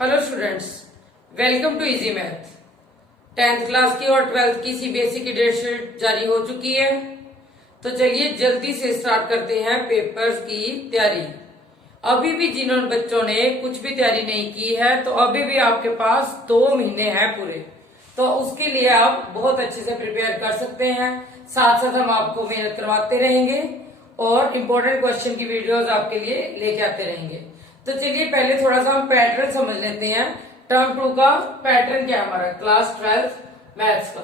Hello students, welcome to easy math. 10th class की और 12th की सीबीएसई की डेट शीट जारी हो चुकी है। तो चलिए जल्दी से स्टार्ट करते हैं पेपर्स की तैयारी। अभी भी जिन्होंने बच्चों ने कुछ भी तैयारी नहीं की है तो अभी भी आपके पास 2 महीने हैं पूरे, तो उसके लिए आप बहुत अच्छे से प्रिपेयर कर सकते हैं। साथ साथ हम आपको मेहनत करवाते रहेंगे और इम्पोर्टेंट क्वेश्चन की वीडियोस आपके लिए लेके आते रहेंगे। तो चलिए पहले थोड़ा सा हम पैटर्न समझ लेते हैं। टर्म 2 का पैटर्न क्या है हमारा क्लास 12 मैथ्स का।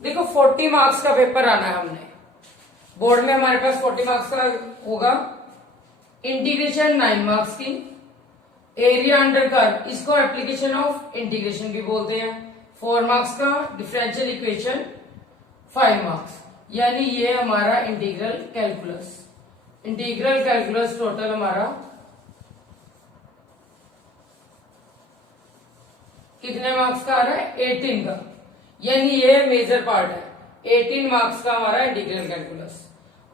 देखो 40 मार्क्स का पेपर आना है। हमने बोर्ड में हमारे पास 40 मार्क्स का होगा। इंटीग्रेशन 9 मार्क्स की, एरिया अंडर कर्व इसको एप्लीकेशन ऑफ इंटीग्रेशन भी बोलते हैं 4 मार्क्स का, डिफरेंशियल इक्वेशन 5 मार्क्स। यानी ये हमारा integral calculus. Integral calculus total हमारा कितने मार्क्स का आ रहा है? 18 का। यानी ये मेजर पार्ट है। 18 मार्क्स का हमारा इंटीग्रल कैलकुलस।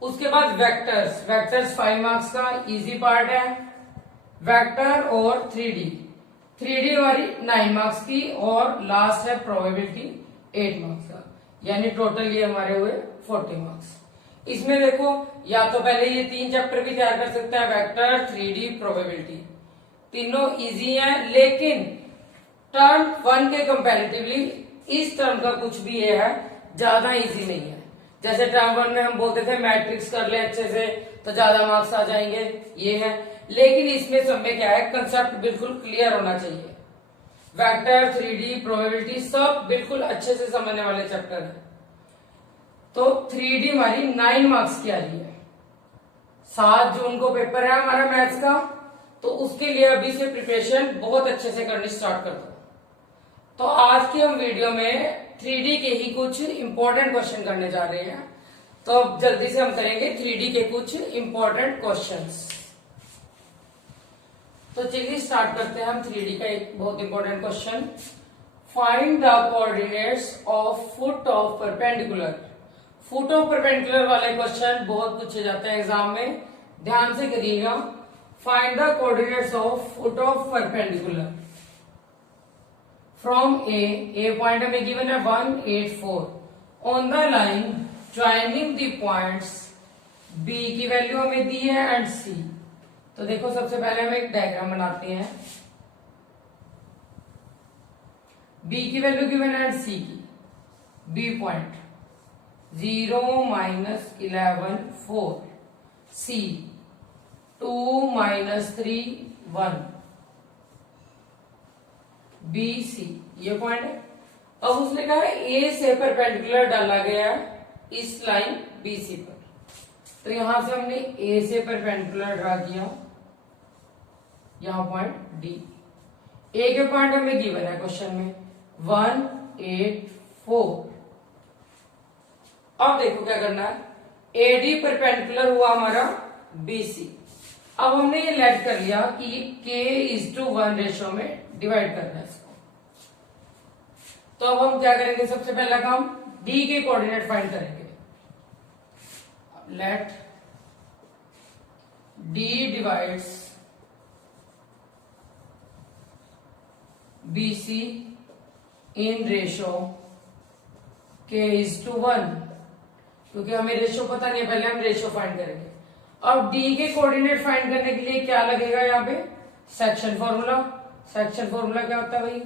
उसके बाद वेक्टर्स, वेक्टर्स 5 मार्क्स का इजी पार्ट है। वेक्टर और 3D हमारी 9 मार्क्स की और लास्ट है प्रोबेबिलिटी 8 मार्क्स का। यानी टोटल ये हमारे हुए 40 मार्क्स। इसमें देखो या तो पहले ये 3 चैप्टर भी तैयार कर सकते हैं, वेक्टर, 3D, प्रोबेबिलिटी। तीनों इजी हैं, लेकिन टर्म 1 के कंपैरेटिवली इस टर्म का कुछ भी ये है ज्यादा इजी नहीं है। जैसे टर्म 1 में हम बोलते थे मैट्रिक्स कर ले अच्छे से तो ज्यादा मार्क्स आ जाएंगे, ये है। लेकिन इसमें सब में क्या है, कंसेप्ट बिल्कुल क्लियर होना चाहिए। वेक्टर, 3D, प्रोबेबिलिटी सब बिल्कुल अच्छे से समझने वाले चैप्टर है। तो 3D हमारी 9 मार्क्स की आ रही है। 7 जून को पेपर है हमारा मैथ्स का, तो उसके लिए अभी से प्रिपरेशन बहुत अच्छे से करनी स्टार्ट कर दो। तो आज की हम वीडियो में 3D के ही कुछ इंपॉर्टेंट क्वेश्चन करने जा रहे हैं। तो अब जल्दी से हम करेंगे 3D के कुछ इंपॉर्टेंट क्वेश्चंस। तो चलिए स्टार्ट करते हैं हम 3D का एक बहुत important question. Find the coordinates of foot of perpendicular. Foot of perpendicular वाले क्वेश्चन बहुत पूछे जाते हैं एग्जाम में, ध्यान से करिएगा। Find the coordinates of foot of perpendicular from a point हमें गिवन है 1, 8, 4 on the line joining the points B की वैल्यू हमें दी है एंड सी। तो देखो सबसे पहले हम एक डायग्राम बनाते हैं। बी की वैल्यू गिवन है एंड सी की। बी पॉइंट 0, -11, 4, C 2, -3, 1, BC ये पॉइंट है। अब उसने कहा ए से परपेंडिकुलर डाला गया इस लाइन BC पर, तो यहां से हमने ए से परपेंडिकुलर ड्रा किया, यहां पॉइंट D। ए के पॉइंट हमें गिवन है क्वेश्चन में 1, 8, 4। अब देखो क्या करना है, AD परपेंडिकुलर हुआ हमारा BC। अब हमने ये लेट कर लिया कि K:1 रेशो में डिवाइड करना है इसको। तो अब हम क्या करेंगे, सबसे पहला काम D के कोऑर्डिनेट फाइंड करेंगे। Let D divides BC in ratio K:1, क्योंकि हमें रेशो पता नहीं है, पहले हम रेशो फाइंड करेंगे। अब D के कोऑर्डिनेट फाइंड करने के लिए क्या लगेगा, यहाँ पे सेक्शन फॉर्मूला। सेक्शन फॉर्मूला क्या होता है भाई,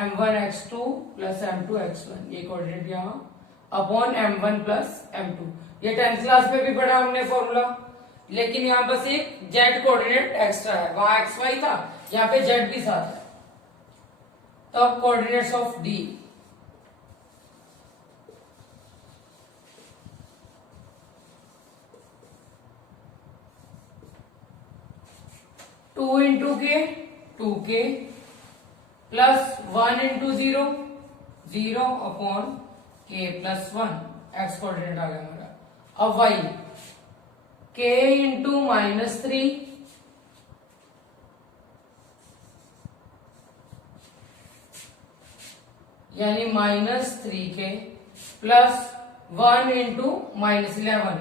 m1x2 प्लस m2x1, ये कोऑर्डिनेट यहाँ अपॉन m1 प्लस m2। ये 10th क्लास में भी पढ़ा हमने फॉर्मूला, लेकिन यहाँ बस एक z कोऑर्डिनेट एक्स्ट्रा है, वहां xy था, यहाँ पे z भी साथ है। तो अब कोऑर्डिनेट्स ऑफ D 2 इंटू के 2k plus 1 into 0 0 upon k plus 1, x coordinate आ गया हमारा। अब y k इंटू -3 यानी -3k प्लस 1 इंटू -11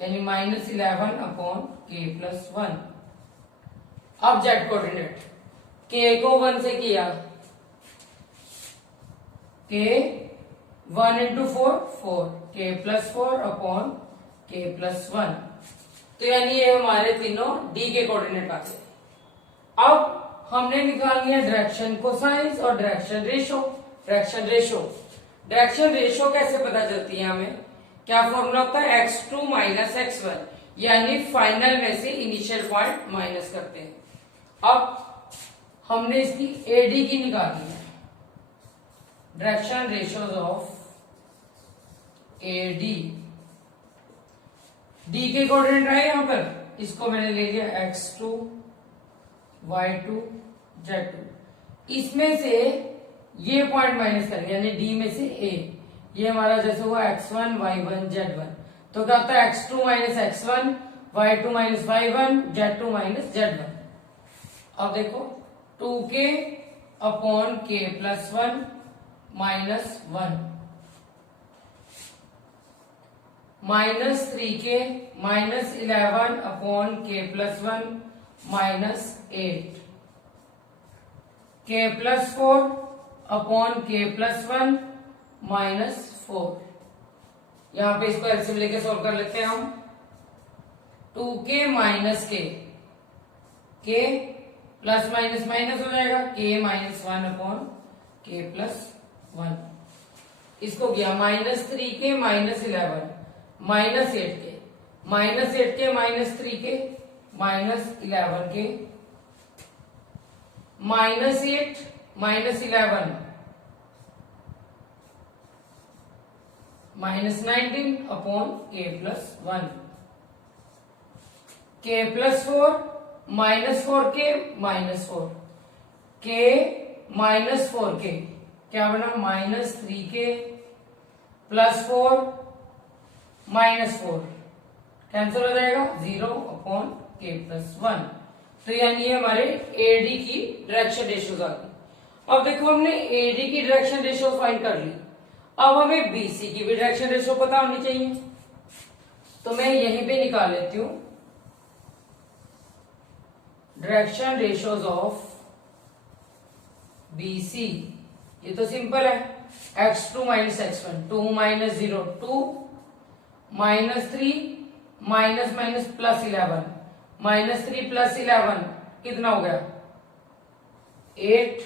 यानी -11 अपॉन k प्लस 1। अब जेड कोऑर्डिनेट, के को 1 से किया, के 1 इंटू 4 4, के प्लस 4 अपॉन के प्लस 1। तो यानी ये हमारे तीनों डी के कोऑर्डिनेट आ गए। अब हमने निकाल लिया डायरेक्शन कोसाइंस और डायरेक्शन रेशो। डायरेक्शन रेशो कैसे पता चलती है हमें? क्या फॉर्मूला होता है? x2 माइनस x1, यानी फाइनल में से इनिशियल पॉइंट माइनस करते हैं। अब हमने इसकी एडी की निकाली है, direction ratios of AD. D के कोऑर्डिनेट आए यहां पर, इसको मैंने ले लिया x2 y2 z2। इसमें से ये पॉइंट माइनस करेंगे, यानी डी में से ए, ये हमारा जैसे हुआ x1 y1 z1। तो क्या होता है? x2 minus x1, y2 minus y1, z2 minus z1। अब देखो 2k upon k plus 1 minus 1, minus 3k minus 11 upon k plus 1 minus 8, k plus 4 upon k plus 1 minus 4। यहां पे इसको एलसीएम लेके सॉल्व कर लेते हैं हम। 2k minus k plus minus minus हो जाएगा, k minus 1 upon k plus 1। इसको किया minus 3k minus 11 minus 8k, minus 8k minus 3k minus 11k, minus 8 minus 11 minus 19 upon k plus 1, k plus 4 minus 4k minus 4, k minus 4k क्या बना? Minus 3k plus 4 minus 4, cancel हो जाएगा, 0 upon k plus 1। तो यानी ये हमारे AD की direction ratios आ गई। अब देखो हमने एडी की डायरेक्शन रेशियो फाइंड कर ली, अब हमें बीसी की भी डायरेक्शन रेशियो पता होनी चाहिए। तो मैं यहीं पे निकाल लेती हूं डायरेक्शन रेशियोज ऑफ बीसी। ये तो सिंपल है, x2 minus x1, 2 minus 0 2, minus 3 minus minus plus 11, minus 3 plus 11 कितना हो गया? 8,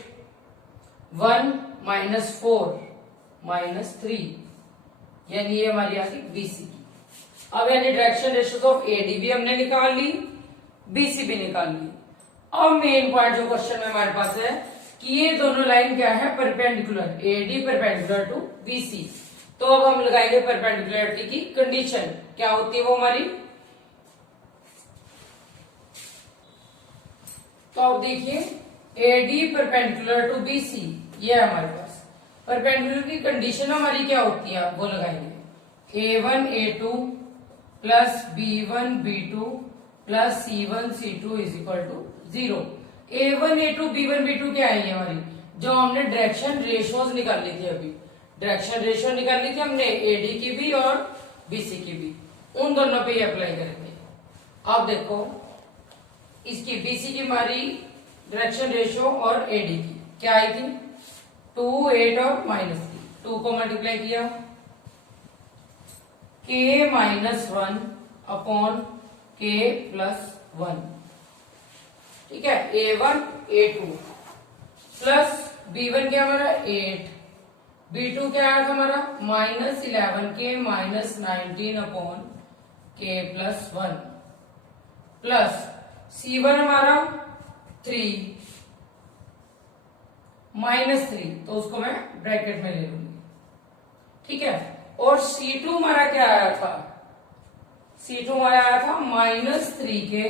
1 माइनस 4 माइनस 3, यानी ये हमारी आ गई बीसी की। अब यानी डायरेक्शन रेशियोज ऑफ एडी भी हमने निकाल ली, बीसी भी निकाल ली। अब मेन पॉइंट जो क्वेश्चन में हमारे पास है कि ये दोनों लाइन क्या है? Perpendicular, AD perpendicular to BC. तो अब हम लगाएंगे परपेंडिकुलरिटी की कंडीशन। क्या होती है वो हमारी? तो अब देखिए एडी परपेंडिकुलर टू बीसी, ये है हमारे पास। परपेंडिकुलर की कंडीशन हमारी क्या होती है वो लगाएंगे, a1 a2 plus b1 b2 plus c1 c2 is equal to 0। a1 a2 b1 b2 क्या है? हमारी जो हमने डायरेक्शन रेशियोज निकाल ली थी, अभी डायरेक्शन रेशियो निकाल ली थी हमने एडी की भी और बीसी की भी, उन दोनों पे ही अप्लाई करेंगे। अब देखो इसकी बीसी की हमारी डायरेक्शन रेशियो और एडी की क्या आई थी? 2 8 और माइनस 3, 2 को मल्टीप्लाई किया, k minus 1 upon k plus 1, ठीक है। a1 a2 प्लस b1 क्या हमारा 8, b2 क्या आया था हमारा minus 11k minus 19 upon k plus 1 plus c1 हमारा 3 माइनस 3, तो उसको मैं ब्रैकेट में ले लूंगी, ठीक है। और c2 हमारा क्या आया था? c2 हमारा आया था minus 3k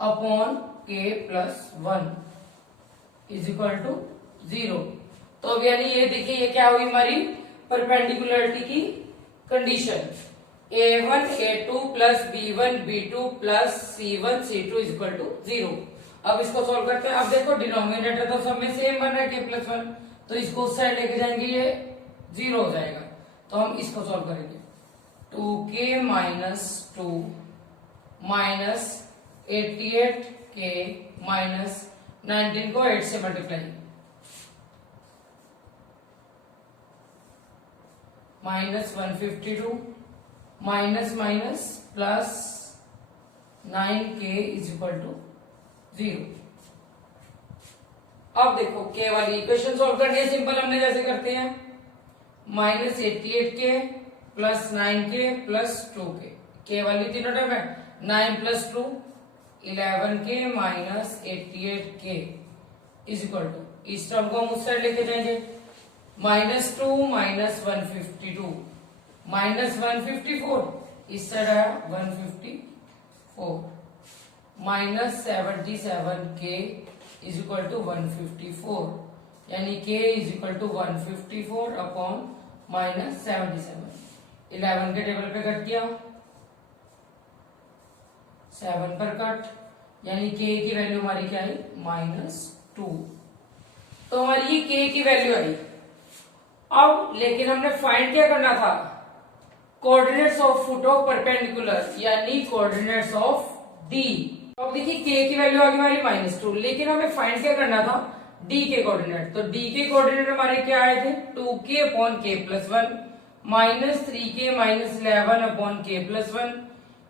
upon k plus 1 is equal to 0। तो अब यानी ये देखिए ये क्या हुई हमारी परपेंडिकुलरिटी की condition, a1 a2 plus b1 b2 plus c1 c2 is equal to 0। अब इसको सॉल्व करते हैं। अब देखो डिनोमिनेटर तो सब में सेम बन रहा है k प्लस 1, तो इसको उस साइड लेके जाएंगे, ये 0 हो जाएगा। तो हम इसको सॉल्व करेंगे, 2k माइनस 2 माइनस 88 के माइनस 19 को 8 से multiply, minus 152 minus minus plus 9k is equal to 0। अब देखो k वाली इक्वेशन सॉल्व करनी है सिंपल, हमने जैसे करते हैं minus 88k plus 9k plus 2k, k वाली तीनों टर्म है 9 plus 2 11k minus 88k is equal to, इस टर्म को हम उस साइड लेके जाएंगे माइनस 2 माइनस 152 माइनस 154, इस साइड आया 154 minus 77k is equal to 154, यानी k is equal to 154 upon minus 77। 11 के टेबल पे कट किया, 7 पर कट, यानी k की वैल्यू हमारी क्या आई -2। तो हमारी ये k की वैल्यू आई। अब लेकिन हमने फाइंड क्या करना था, coordinates of foot of perpendicular यानी कोऑर्डिनेट्स ऑफ d। अब देखिए k की वैल्यू आ गई हमारी -2, लेकिन हमें फाइंड क्या करना था d के कोऑर्डिनेट। तो d के कोऑर्डिनेट हमारे क्या आए थे 2k upon k plus 1 minus 3k minus 11 upon k plus 1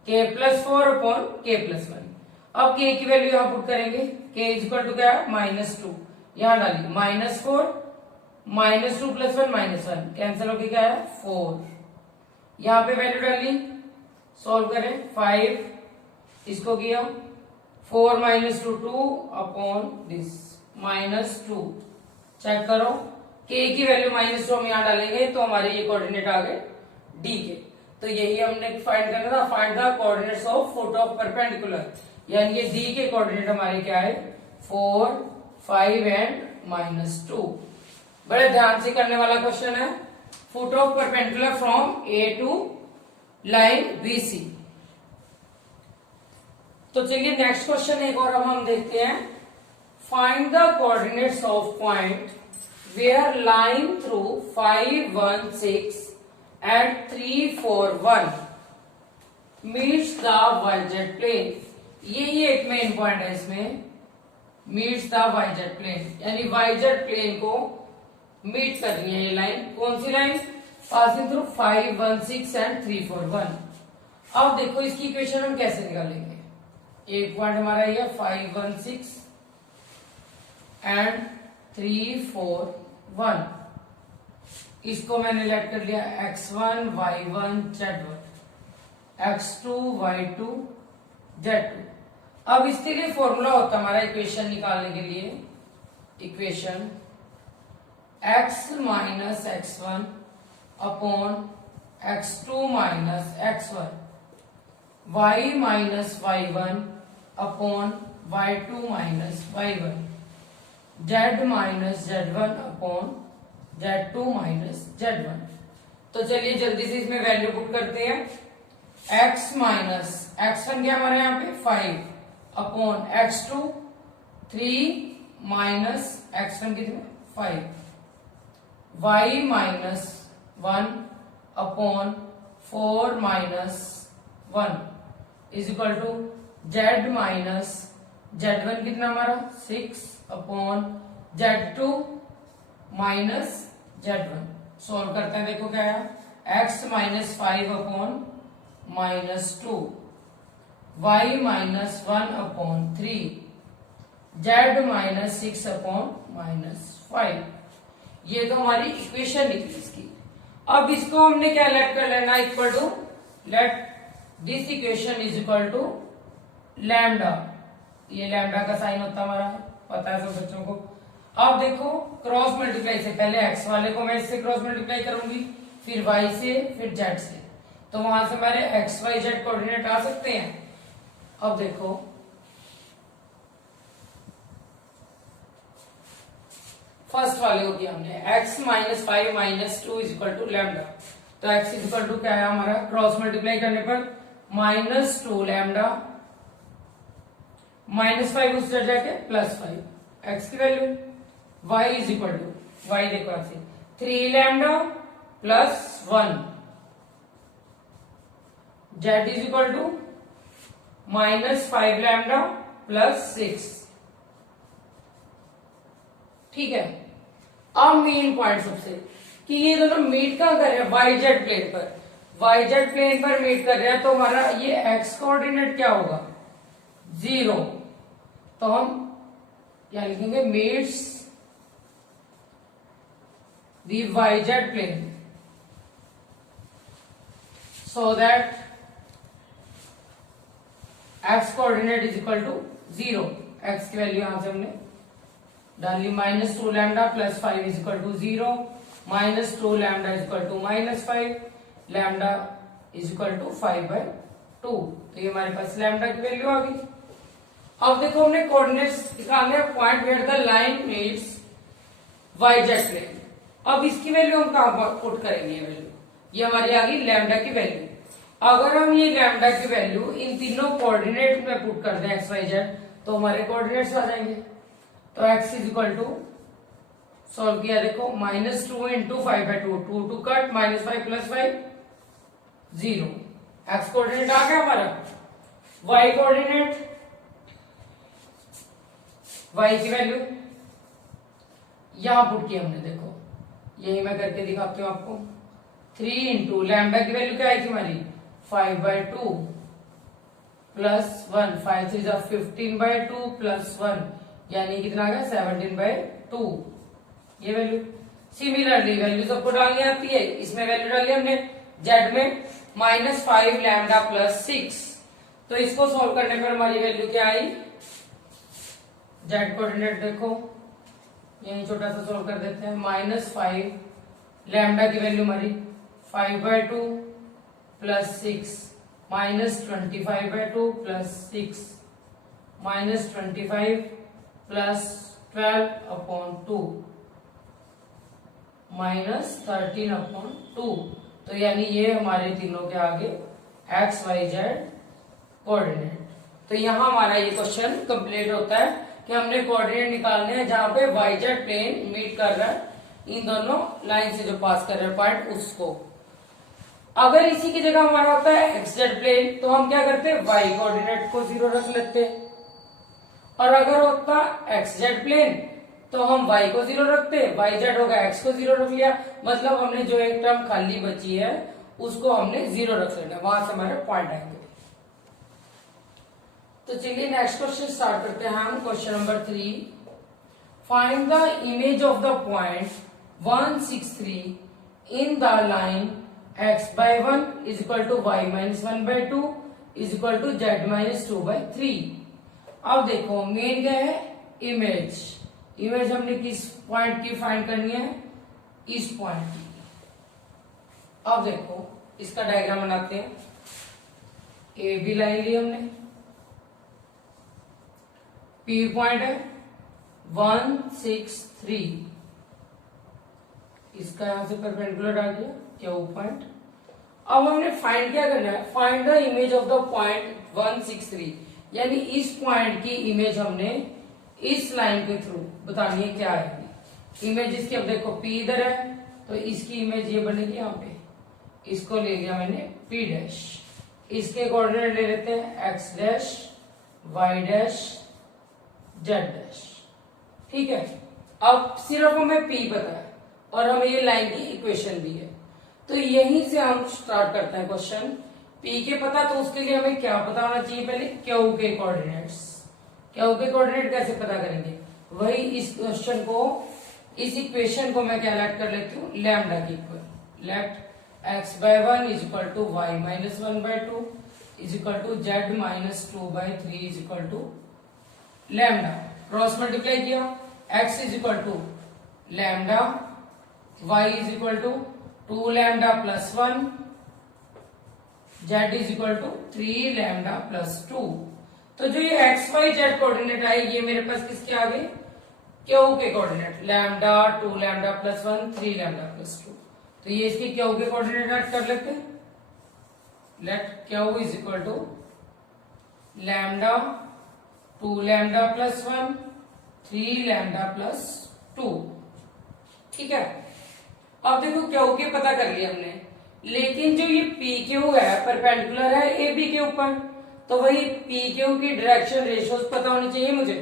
k plus 4 upon k plus 1। अब k की वैल्यू यहाँ पुट करेंगे, k इज इक्वल टू क्या है -2, यहाँ डालिए -4 -2 प्लस 1 -1 कैंसिल होके क्या है 4, यहाँ पे वैल्यू डाली, सॉल्व करें 5, इसको किया 4 -2 2 अपॉन दिस -2, चेक करो k की वैल्यू -2 हम यहाँ डालेंगे तो हमारे ये कोऑर्डिनेट आ गए d के। तो यही हमने फाइंड करना था, find the coordinates of foot of perpendicular, यानी ये d के कोऑर्डिनेट हमारे क्या है 4 5 एंड -2। बड़े ध्यान से करने वाला क्वेश्चन है, foot of perpendicular from a to line BC। तो चलिए नेक्स्ट क्वेश्चन एक और हम देखते हैं, find the coordinates of point where line through 5 1 6 at 3 4 1 meets the YZ plane. यही एक मेन पॉइंट है इसमें, मीट्स द YZ प्लेन, यानी YZ प्लेन को मीट कर रही है ये लाइन। कौन सी लाइन, पासिंग थ्रू 5 1 6 एंड 3 4 1। अब देखो इसकी इक्वेशन हम कैसे निकालेंगे, एक पॉइंट हमारा ये 5 1 6 एंड 3 4 1, इसको मैंने लेट कर लिया x1 y1 z1 x2 y2 z2। अब इसके लिए फॉर्मूला होता है हमारा इक्वेशन निकालने के लिए, equation x minus x1 upon x2 minus x1 y minus y1 upon y2 minus y1 z minus z1 upon z2 minus z1। तो चलिए जल्दी से इसमें वैल्यू पुट करते हैं, x माइनस x1 क्या हमारे यहाँ पे 5 अपॉन x2 3 माइनस x1 कितने 5 y minus 1 upon 4 minus 1 is equal to z minus z1 कितना हमारा 6 upon z2 minus z1। Solve करते हैं, देखो क्या है x minus 5 upon -2 y minus 1 upon 3 z minus 6 upon -5। ये तो हमारी इक्वेशन निकली इसकी। अब इसको हमने क्या लेट कर लेना, equal to let this equation is equal to lambda. ये लैम्डा का साइन होता है हमारा, पता है सब बच्चों को। अब देखो क्रॉस मल्टीप्लाई से पहले x वाले को मैं इससे क्रॉस मल्टीप्लाई करूंगी, फिर y से, फिर z से, तो वहां से हमारे x y z कोऑर्डिनेट आ सकते हैं। अब देखो फर्स्ट वाले हो गया हमने x minus 5 minus 2 is equal to lambda. तो x इज इक्वल टू क्या है हमारा, क्रॉस मल्टीप्लाई करने पर -2 लैम्डा -5 उस तरह जाके +5 x की value, y is equal to y देखो ऐसे 3 lambda +1 z is equal to -5 lambda plus 6। ठीक है, अब मेन पॉइंट सबसे कि ये दोनों मीट कहां कर रहे हैं, वाई जेड प्लेन पर। वाई जेड प्लेन पर मीट कर रहे हैं तो हमारा ये एक्स कोऑर्डिनेट क्या होगा, 0। तो हम क्या लिखेंगे, meets the Y Z plane so that X coordinate is equal to 0। X की वैल्यू यहां से हमने डाली -2 lambda plus 5 is equal to 0, -2 lambda is equal to -5, lambda is equal to 5/2। तो ये हमारे पास लैम्डा की वैल्यू आ गई। अब देखो हमने कोऑर्डिनेट्स निकालने हैं, point where the line meets Y Z plane. अब इसकी वैल्यू हम कहां पुट करेंगे, वैल्यू ये हमारी आ गई लैम्डा की वैल्यू। अगर हम ये लैम्डा की वैल्यू इन तीनों कोऑर्डिनेट में पुट कर दें एक्स वाई जेड, तो हमारे कोऑर्डिनेट्स आ जाएंगे। तो x is equal to, solve किया देखो, -2 into 5/2, 2 cut, -5 plus 5 0। x coordinate आ गया हमारा। y कोऑर्डिनेट, y की वैल्यू यहां पुट की हमने, देखो यही मैं करके दिखाती हूं आपको। 3 इंटू लैम्डा की वैल्यू क्या आई थी हमारी, 5/2 प्लस 1, 5 3 15/2 प्लस 1 यानी कितना आ गया, 17/2 ये वैल्यू। सिमिलरली वैल्यू सबको डालनी आती है, इसमें वैल्यू डाली हमने जेड में -5 लैम्डा प्लस 6। तो इसको सॉल्व करने पर हमारी वैल्यू क्या आई, जेड कोऑर्डिनेट देखो यही छोटा सा सॉल्व कर देते हैं। -5 लैम्डा की वैल्यू हमारी 5/2 प्लस 6, -25/2 प्लस 6, -25 प्लस 12/2 -13/2। तो यानी ये हमारे तीनों के आगे एक्स वाई जेड कोऑर्डिनेट। तो यहां हमारा ये क्वेश्चन कंप्लीट होता है कि हमने कोऑर्डिनेट निकालने हैं जहां पे वाई जेड प्लेन मीट कर रहा है इन दोनों लाइन से जो पास कर रहे हैं पॉइंट उसको। अगर इसी की जगह हमारा होता है एक्स जेड प्लेन, तो हम क्या करते हैं, वाई कोऑर्डिनेट को 0 रख लेते हैं। और अगर होता एक्स जेड प्लेन तो हम y को 0 रखते, y जेड होगा x को 0 रख लिया, मतलब हमने जो एक टर्म खाली बची है उसको हमने 0 रख लेना, वहां से हमारे पॉइंट आएंगे। तो चलिए नेक्स्ट क्वेश्चन स्टार्ट करते हैं हम। Question number 3, find the image of the point 163 in the line x/1 is equal to y -1/2 is equal to z -2/3। अब देखो मेन क्या है, इमेज। इमेज हमने किस पॉइंट की फाइंड करनी है, इस पॉइंट की। अब देखो इसका डायग्राम बनाते हैं। ए बी लाइन ली हमने, पी पॉइंट है 163, इसका यहां से परपेंडिकुलर आ गया क्यू पॉइंट। अब हमने फाइंड क्या करना है, find the image of the point 163, यानी इस पॉइंट की इमेज हमने इस लाइन के थ्रू बतानी है क्या आएगी इमेज इसकी। अब देखो P इधर है तो इसकी इमेज ये बनेगी यहाँ पे, इसको ले लिया मैंने P डैश, इसके कोऑर्डिनेट ले लेते हैं x dash, y dash, z dash. ठीक है, अब सिर्फ हमें P पता है और हमें ये लाइन की इक्वेशन दी है, तो यहीं से हम स्टार्ट करते हैं क्वेश्चन। P के पता तो उसके लिए हमें क्या पता होना चाहिए, पहले Q के कोऑर्डिनेट्स। Q के कोऑर्डिनेट कैसे पता करेंगे, वही इस क्वेश्चन को, इस इक्वेशन को मैं क्या लेट कर लेती हूँ, लैम्डा की equal. Let x/1 is equal to y -1/2 is equal to z -2/3 is equal to lambda. Cross multiply किया, x is equal to lambda, y is equal to 2 lambda plus 1, z is equal to 3 lambda plus 2। तो जो ये X Y Z coordinate आई, ये मेरे पास किसके आ गए, क्यू के coordinate, lambda 2 lambda plus 1 3 lambda plus 2। तो ये इसके क्यू के कोऑर्डिनेट ऐड कर लेते हैं। Let Q is equal to lambda 2 lambda plus 1 3 lambda plus 2। ठीक है, अब देखो क्यू के पता कर लिया हमने, लेकिन जो ये पी क्यू है परपेंडिकुलर है ए बी के ऊपर, तो वही पी क्यू की डायरेक्शन रेशियोज पता होनी चाहिए मुझे।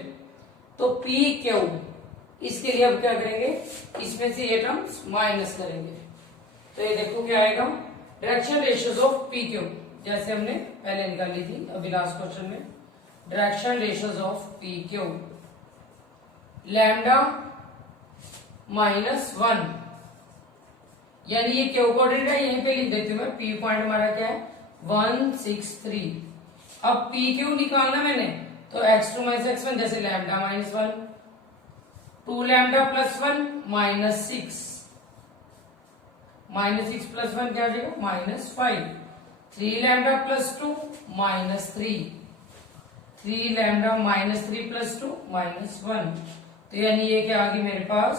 तो पी क्यू, इसके लिए अब क्या करेंगे, इसमें से ये टर्म्स माइनस करेंगे। तो ये देखो क्या आएगा, direction ratios of P Q, जैसे हमने पहले निकाली थी अभी लास्ट क्वेश्चन में, direction ratios of P Q lambda -1, यानी ये क्यू कोऑर्डिनेट है, यहीं पे लिख देती हूँ मैं। पी पॉइंट हमारा क्या है 163। अब पी क्यू निकालना मैंने, तो x2 - x1 जैसे लैम्डा -1, 2 लैम्डा +1 -6, -6 + 1 क्या आ जाएगा -5, 3 लैम्डा +2 -3, 3 लैम्डा -3 + 2 -1। तो यानी ये क्या आ गई मेरे पास,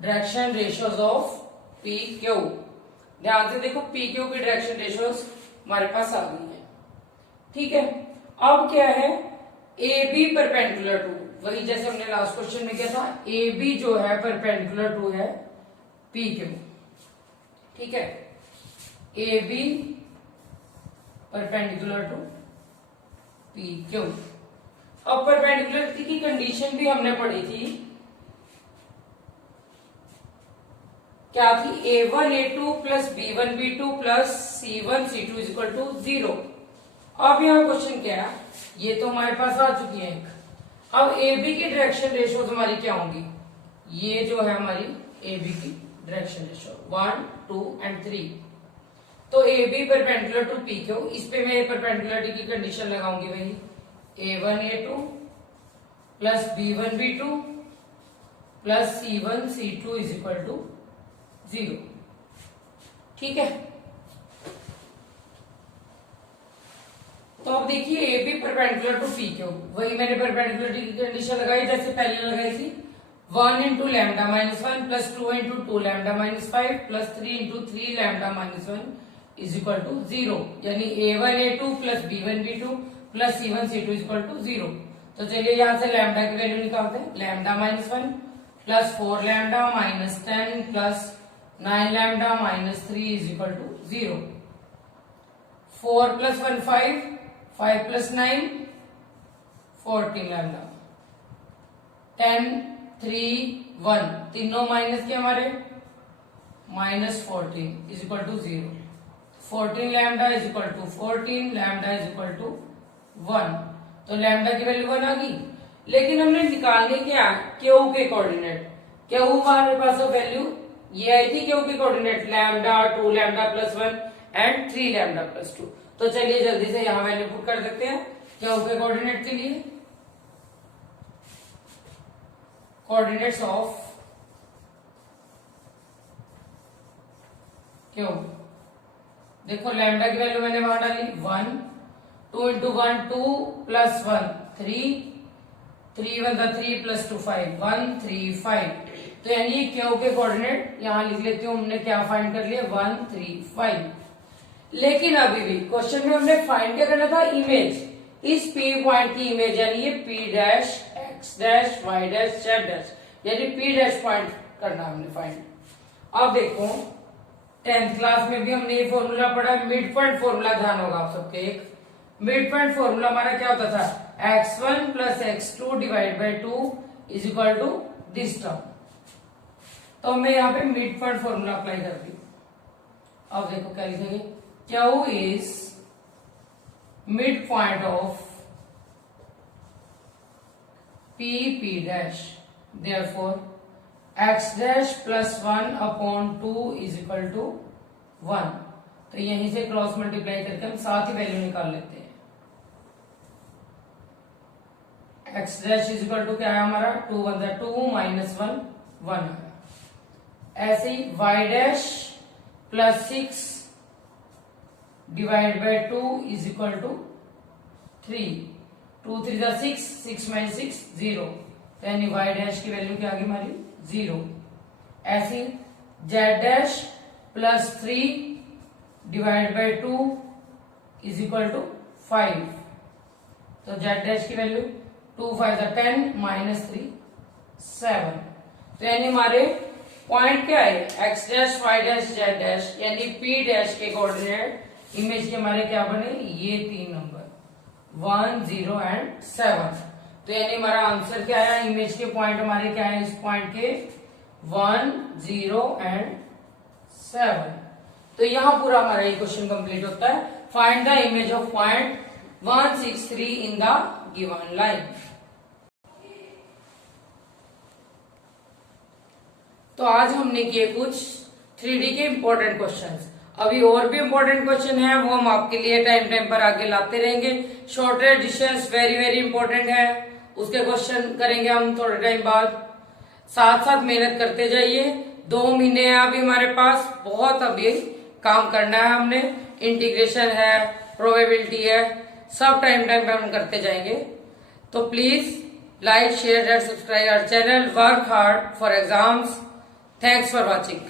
direction ratios of P Q. ध्यान से देखो, पी क्यू की डायरेक्शन रेशियोज हमारे पास आ गई है। ठीक है, अब क्या है, ए बी परपेंडिकुलर टू, वही जैसे हमने लास्ट क्वेश्चन में किया था, ए बी जो है परपेंडिकुलर टू है पी क्यू। ठीक है, A B perpendicular to P Q. अब परपेंडिकुलरिटी की कंडीशन भी हमने पढ़ी थी, क्या थी, a1 a2 plus b1 b2 plus c1 c2 equal to 0। अब यहाँ क्वेश्चन क्या है, ये तो हमारे पास आ चुकी है एक। अब ए बी की डायरेक्शन रेशियो हमारी क्या होंगी, ये जो है हमारी ए बी की डायरेक्शन रेशियो 1 2 और 3। तो A B perpendicular to P Q, इस पे मैं परपेंडिकुलरिटी की कंडीशन लगाऊंगी भाई, a1 a2 plus b1 b2 plus c1 c2 is equal to 0। ठीक है, तो अब देखिए A B perpendicular to P Q, वही मैंने परपेंडिकुलरिटी की कंडीशन लगाई जैसे पहले लगाई थी, 1 × lambda -1 plus 2 × 2 lambda -5 plus 3 × 3 lambda -1 is equal to 0, यानी a1 a2 plus b1 b2 plus c1 c2 is equal to 0। तो चलिए यहां से लैम्डा की वैल्यू निकालते हैं, lambda -1 plus 4 lambda -10 plus 9 lambda -3 is equal to 0। 4 + 1 5, 5 + 9 14 lambda, 10 3 1, तीनों माइनस के हमारे -14 is equal to 0। 14 lambda is equal to 14, lambda is equal to 1। तो लैम्डा की वैल्यू 1 आ गई, लेकिन हमने निकालने क्या, क्यू के कोऑर्डिनेट। क्यू हमारे पास वैल्यू ये आई थी, क्यू के coordinate lambda 2 lambda +1 and 3 lambda +2। तो चलिए जल्दी से यहां वैल्यू पुट कर देते हैं क्यू के कोऑर्डिनेट के लिए। कोऑर्डिनेट्स ऑफ क्यू, देखो लैम्डा की वैल्यू मैंने वहां डाली 1, 2 × 1 2 प्लस 1 3, 3 × 1 3 प्लस 2 5, 1 3 5। तो यानी क्यू के कोऑर्डिनेट यहां लिख लेती हूं, हमने क्या फाइंड कर लिया 1 3 5। लेकिन अभी भी क्वेश्चन में हमने फाइंड क्या करना था, इमेज, इस पी पॉइंट की इमेज, यानी ये p dash x dash y dash z dash, यानी p डैश पॉइंट करना हमने फाइंड। अब देखो 10th क्लास में भी हमने ये फॉर्मूला पढ़ा, मिड पॉइंट फॉर्मूला, ध्यान होगा आप सबके। एक मिड पॉइंट फॉर्मूला हमारा क्या होता था, x1 plus x2 divide by 2 is equal to this term. तो मैं यहाँ पे मिड पॉइंट फॉर्मूला अप्लाई करती हूँ। अब देखो क्या लिखेंगे, Q is mid point of p dash, therefore x dash plus 1 upon 2 is equal to 1। तो यहीं से क्रॉस मल्टीप्लाई करके हम साथ ही वैल्यू निकाल लेते हैं। x dash is equal to क्या है हमारा, 2 × 2 -1 1 है। ऐसे ही y dash plus 6 divide by 2 is equal to 3, 2 3 6, 6 - 6 0। यानी y डैश की वैल्यू क्या आ गई हमारी 0। ऐसे z dash plus 3 divide by 2 is equal to 5। तो z डैश की वैल्यू 2 5 10 -3 7। तो यानी हमारे पॉइंट क्या है, x dash y dash z dash, यानी p डैश के कोऑर्डिनेट इमेज के हमारे क्या बने, ये 3 नंबर। 1, 0 एंड 7। तो यानी हमारा आंसर क्या है, इमेज के पॉइंट हमारे क्या है, इस पॉइंट के 1, 0 एंड 7। तो यहां पूरा हमारा ये क्वेश्चन कंप्लीट होता है। Find the image of point 163 in the given line. तो आज हमने किए कुछ 3D के इंपॉर्टेंट क्वेश्चंस। अभी और भी इंपॉर्टेंट क्वेश्चन है, वो हम आपके लिए टाइम पर आगे लाते रहेंगे। Shortage distance very very important है, उसके क्वेश्चन करेंगे हम थोड़े टाइम बाद। साथ साथ मेहनत करते जाइए। 2 महीने है अभी हमारे पास, बहुत अभी काम करना है हमने। इंटीग्रेशन है, प्रोबेबिलिटी है, सब टाइम पर हम करते जाएंगे। तो please like, share and subscribe our channel. Work hard for exams. Thanks for watching.